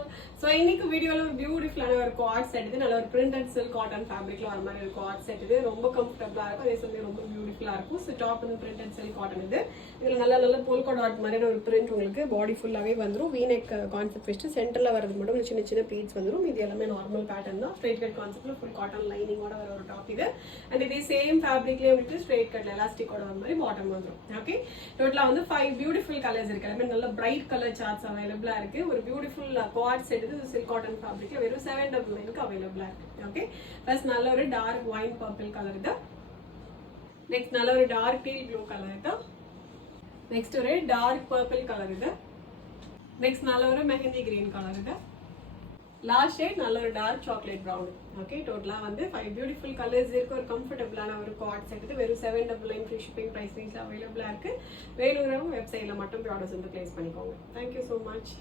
All. So இன்னைக்கு வீடியோவில் ஒரு பியூட்டிஃபுல்லான ஒரு குவாட் செட் இது. நல்ல ஒரு பிரிண்டட் சில்க் காட்டன் ஃபேப்ரிக்ல வர மாதிரி ஒரு குவாட் செட் இது. ரொம்ப கம்ஃபர்டபுளாக இருக்கும், அதே சமயம் ரொம்ப பியூட்டிஃபுல்லாக இருக்கும். ஸோ டாப் வந்து பிரிண்டட் சில்க் காட்டன் இது. இதில் நல்ல போல்கா டாட் மாதிரியான ஒரு பிரிண்ட் உங்களுக்கு பாடி ஃபுல்லாகவே வந்துடும். வீனெக் கான்செப்ட் வச்சுட்டு சென்டரில் வரது மட்டும் சின்ன சின்ன பீட்ஸ் வந்துடும். இது எல்லாமே நார்மல் பேட்டர்ன் தான். ஸ்ட்ரெயிட் கட் கான்செப்ட்ல ஃபுல் காட்டன் லைனிங்கோட வர ஒரு டாப் இது. அண்ட் இதே சேம் ஃபேப்ரிக்லேயே உங்களுக்கு ஸ்ட்ரெயிட் கட் எலாஸ்டிக்கோட வர மாதிரி பாட்டம் வந்துடும். ஓகே, டோட்டலாக வந்து 5 பியூட்டிஃபுல் கலர்ஸ் இருக்கு. எல்லாமே நல்ல பிரைட் கலர் சார்ட்ஸ் அவைலபிளா இருக்கு. ஒரு பியூட்டிஃபுல் குவாட் செட் இது சில்க் காட்டன் ஃபேப்ரிக்ல வெறும் 799 அவைலபிளா இருக்கு. ஓகே, ஃபர்ஸ்ட் நல்ல ஒரு டார்க் ஒயின் பர்பிள் கலர் இது. நெக்ஸ்ட் நல்ல ஒரு டார்க் டீல் ப்ளூ கலர் இது. நெக்ஸ்ட் ஒரு டார்க் பர்பிள் கலர் இது. நெக்ஸ்ட் நல்ல ஒரு மெஹந்தி கிரீன் கலர் இது. லாஸ்ட் ஷேட் நல்ல ஒரு டார்க் சாக்லேட் ப்ரௌன். ஓகே, டோட்டலாக வந்து 5 பியூட்டிஃபுல் கலர்ஸ் இருக்கு. ஒரு கம்ஃபர்டபுளான ஒரு குவாட் செட் இது. வெறும் 799 ஃப்ரீ ஷிப்பிங் ப்ரைஸ் ரேஞ்சில் அவைலபிளாக இருக்கு. வேணுங்கிறவங்க வெப்சைட்டில் மட்டும் ப்ராடக்ட்ஸ் வந்து பிளேஸ் பண்ணிக்கோங்க. Thank you so much.